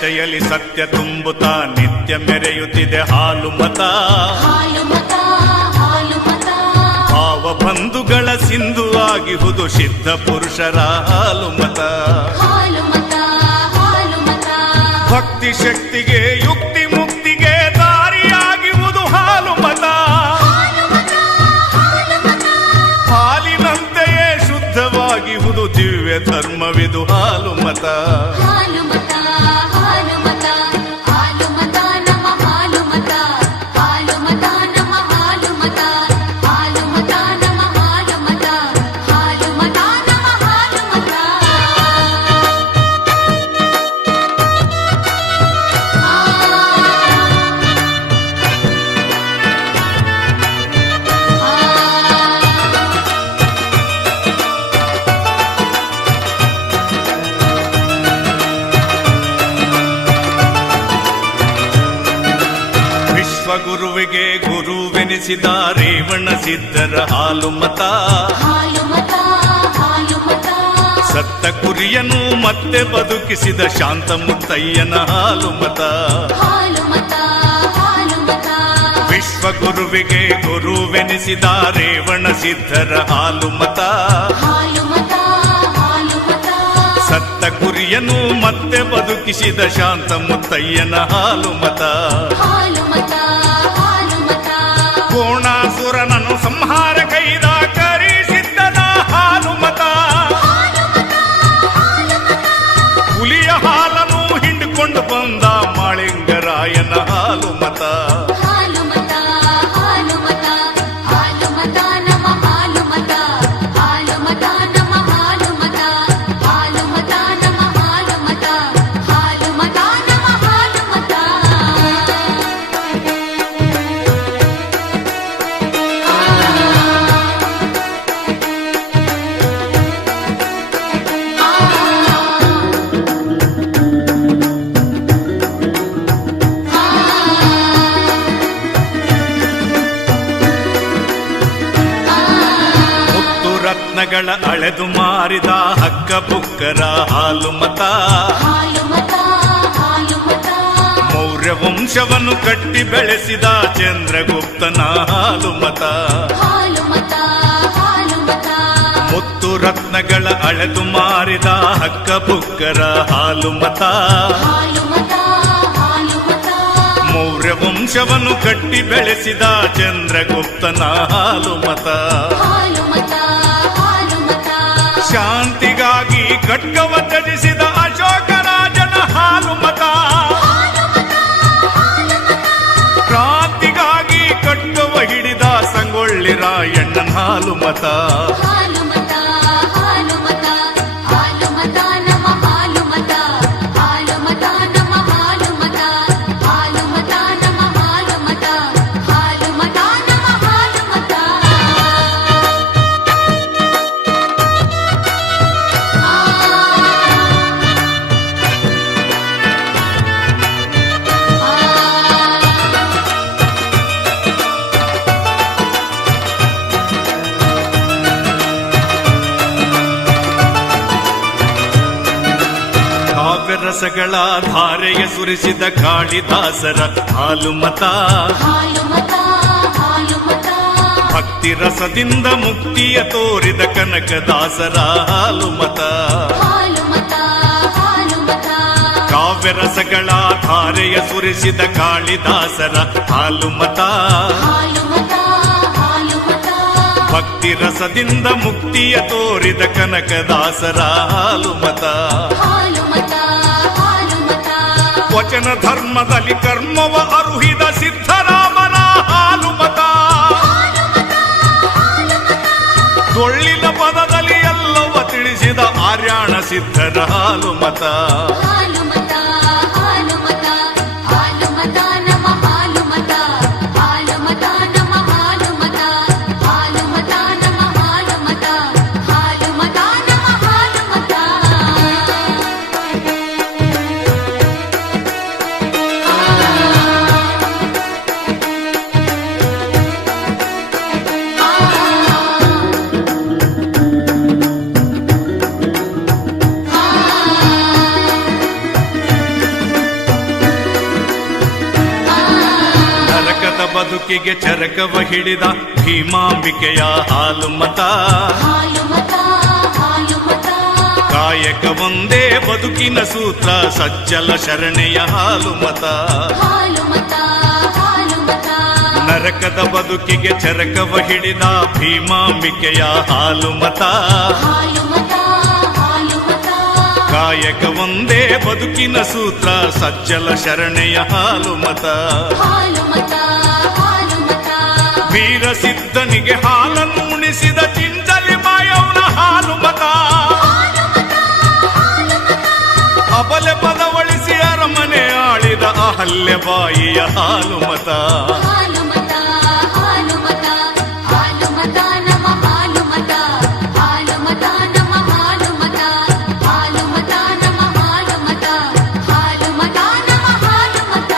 ಚರಿತೆಯಲ್ಲಿ ಸತ್ಯ ತುಂಬುತ್ತಾ ನಿತ್ಯ ಮೆರೆಯುತ್ತಿದೆ ಹಾಲು ಮತ. ಭಾವ ಬಂಧುಗಳ ಸಿಂಧು ಆಗಿಹುದು ಸಿದ್ಧ ಪುರುಷರ ಹಾಲು ಮತ. ಭಕ್ತಿ ಶಕ್ತಿಗೆ ಯುಕ್ತಿ ಮುಕ್ತಿಗೆ ದಾರಿಯಾಗಿರುವುದು ಹಾಲು ಮತ. ಹಾಲಿನಂತೆಯೇ ಶುದ್ಧವಾಗಿಹುದು ದಿವ್ಯ ಧರ್ಮವಿದು ಹಾಲು ಮತ. ಗುರುವಿಗೆ ಗುರುವೆನಿಸಿದ ರೇವಣ ಸಿದ್ಧರ ಹಾಲು ಮತ. ಸತ್ತ ಕುರಿಯನ್ನು ಮತ್ತೆ ಬದುಕಿಸಿದ ಶಾಂತ ಮುತ್ತಯ್ಯನ ಹಾಲು ಮತ. ವಿಶ್ವಗುರುವಿಗೆ ಗುರುವೆನಿಸಿದ ರೇವಣ ಸಿದ್ಧರ ಹಾಲು ಮತ. ಸತ್ತ ಕುರಿಯನ್ನು ಮತ್ತೆ ಬದುಕಿಸಿದ ಶಾಂತ ಮುತ್ತಯ್ಯನ ಹಾಲು ಮತ. ಕೋಣಾಸುರನನ್ನು ಸಂಹಾರ ಕೈದ ಕರಿಸಿದ್ದನ ಹಾಲು ಮತ. ಹುಲಿಯ ಹಾಲನ್ನು ಹಿಂಡಿಕೊಂಡು ಬಂದ ಮಾಳಿಂಗರಾಯನ ಹಾಲು ಮತ. ರತ್ನಗಳ ಅಳೆದು ಮಾರಿದ ಹಕ್ಕ ಬುಕ್ಕರ ಹಾಲು ಮತ. ಮೌರ್ಯ ವಂಶವನ್ನು ಕಟ್ಟಿ ಬೆಳೆಸಿದ ಚಂದ್ರಗುಪ್ತನ ಹಾಲು ಮತ. ಮುತ್ತು ರತ್ನಗಳ ಅಳೆದು ಮಾರಿದ ಹಕ್ಕ ಬುಕ್ಕರ ಹಾಲು ಮತ. ಮೌರ್ಯ ವಂಶವನ್ನು ಕಟ್ಟಿ ಬೆಳೆಸಿದ ಚಂದ್ರಗುಪ್ತನ ಹಾಲು ಮತ. ಶಾಂತಿಗಾಗಿ ಖಡ್ಗವ ತ್ಯಜಿಸಿದ ಅಶೋಕರಾಜನ ಹಾಲು ಮತ. ಕ್ರಾಂತಿಗಾಗಿ ಖಡ್ಗವ ಹಿಡಿದ ಸಂಗೊಳ್ಳಿ ರಾಯಣ್ಣನ ಹಾಲು ಮತ. ರಸಗಳ ಧಾರೆಯ ಸುರಿಸಿದ ಕಾಳಿದಾಸರ ಹಾಲು ಮತ. ಭಕ್ತಿ ರಸದಿಂದ ಮುಕ್ತಿಯ ತೋರಿದ ಕನಕದಾಸರ ಹಾಲು ಮತ. ಕಾವ್ಯ ರಸಗಳ ಧಾರೆಯ ಸುರಿಸಿದ ಕಾಳಿದಾಸರ ಹಾಲು ಮತ. ಭಕ್ತಿ ರಸದಿಂದ ಮುಕ್ತಿಯ ತೋರಿದ ಕನಕದಾಸರ ಹಾಲು ಮತ. ವಚನ ಧರ್ಮದಲ್ಲಿ ಕರ್ಮವ ಅರುಹಿದ ಸಿದ್ಧರಾಮನ ಹಾಲು ಮತ. ಡೊಳ್ಳಿನ ಪದದಲ್ಲಿ ಎಲ್ಲವ ತಿಳಿಸಿದ ಆರ್ಯಾಣ ಸಿದ್ಧರ ಹಾಲು ಮತ. ಬದುಕಿಗೆ ಚರಕವ ಹಿಡಿದ ಭೀಮಾಂಬಿಕೆಯ ಹಾಲು ಮತ. ಹಾಲು ಮತ ಹಾಲು ಮತ ಕಾಯಕ ಒಂದೇ ಬದುಕಿನ ಸೂತ್ರ ಸಜ್ಜಲ ಶರಣೆಯ ಹಾಲು ಮತ. ಹಾಲು ಮತ ಹಾಲು ಮತ ನರಕದ ಬದುಕಿಗೆ ಚರಕವ ಹಿಡಿದ ಭೀಮಾಂಬಿಕೆಯ ಹಾಲು ಮತ. ಹಾಲು ಮತ ಹಾಲು ಮತ ಕಾಯಕ ಒಂದೇ ಬದುಕಿನ ಸೂತ್ರ ಸಜ್ಜಲ ಶರಣೆಯ ಹಾಲು ಮತ. ಹಾಲು ಮತ ಹಾಲು ಮತ ವೀರ ಸಿದ್ಧನಿಗೆ ಹಾಲನ್ನು ಉಣಿಸಿದ ಚಿಂಚಲಿ ಮಾಯವನ ಹಾಲು ಮತ. ಅಬಲೆ ಪದವಳಿಸಿ ಅರಮನೆ ಆಳಿದ ಅಹಲ್ಯ ಬಾಯಿಯ ಹಾಲು ಮತ. ಹಾಲು ಮತ ಹಾಲು ಮತ ಹಾಲು ಮತ ನಮ ಹಾಲು ಮತ. ಹಾಲು ಮತ ನಮ ಹಾಲು ಮತ. ಹಾಲು ಮತ ನಮ ಹಾಲು ಮತ. ಹಾಲು ಮತ ನಮ ಹಾಲು ಮತ.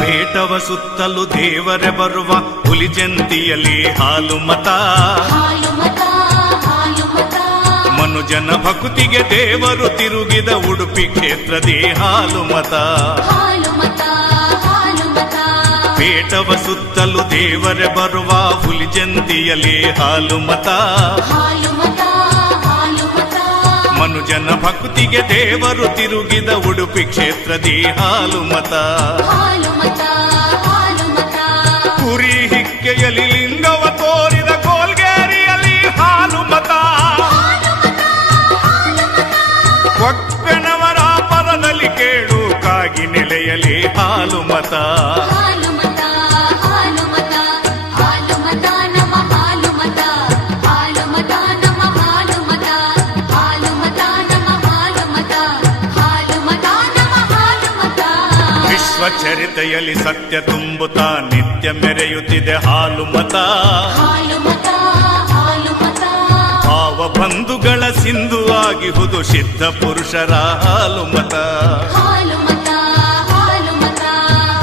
ಬೇಟವ ಸುತ್ತಲೂ ದೇವರೇ ಬರುವ ಹುಲಿ ಜಂತಿಯಲ್ಲಿ ಹಾಲು ಮತ. ಹಾಲು ಮತ ಹಾಲು ಮತ ಮನುಜನ ಭಕ್ತಿಗೆ ದೇವರು ತಿರುಗಿದ ಉಡುಪಿ ಕ್ಷೇತ್ರದಿ ಹಾಲು ಮತ. ಹಾಲು ಮತ ಹಾಲು ಮತ ಬೇಟವ ಸುತ್ತಲೂ ದೇವರೇ ಬರುವ ಹುಲಿ ಜಂತಿಯಲ್ಲಿ ಹಾಲು ಮತ. ಹಾಲು ಮತ ಹಾಲು ಮತ ಮನುಜನ ಭಕ್ತಿಗೆ ದೇವರು ತಿರುಗಿದ ಉಡುಪಿ ಕ್ಷೇತ್ರದಿ ಹಾಲು ಮತ. ಹಾಲು ಮತ ಹಾಲು ಮತ ಕುರಿ ಹಿಕ್ಕೆಯಲ್ಲಿ ಲಿಂಗವ ತೋರಿದ ಗೋಲ್ಗೇರಿಯಲ್ಲಿ ಹಾಲು ಮತ. ಒಕ್ಕೆನವರ ಪರದಲ್ಲಿ ಕೇಳು ಕಾಗಿ ನೆಲೆಯಲ್ಲಿ ಹಾಲು ಮತ. ಹಾಲು ಮತ ಹಾಲು ಮತ ಹಾಲು ಮತ ನಮ ಹಾಲು ಮತ. ಹಾಲು ಮತ ನಮ ಹಾಲು ಮತ. ಹಾಲು ಮತ ನಮ ಹಾಲು ಮತ. ಹಾಲು ಮತ ನಮ ಹಾಲು ಮತ ವಿಶ್ವಚರಿತೆಯಲ್ಲಿ ಸತ್ಯ ತುಂಬುತ್ತಾ ನಿತ್ಯ ಮೆರೆಯುತ್ತಿದೆ ಹಾಲು ಮತ. ಹಾಲು ಮತ ಹಾಲು ಮತ ಭಾವ ಬಂಧುಗಳ ಸಿಂಧು ಆಗಿಹುದು ಸಿದ್ಧ ಪುರುಷರ ಹಾಲು ಮತ. ಹಾಲು ಮತ ಹಾಲು ಮತ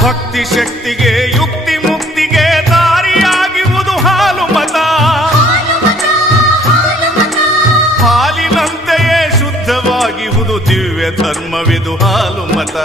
ಭಕ್ತಿ ಶಕ್ತಿಗೆ ಯುಕ್ತಿ ಮುಕ್ತಿಗೆ ದಾರಿಯಾಗಿರುವುದು ಹಾಲು ಮತ. ಹಾಲಿನಂತೆಯೇ ಶುದ್ಧವಾಗಿಹುದು ದಿವ್ಯ ಧರ್ಮವಿದು ಹಾಲು ಮತ.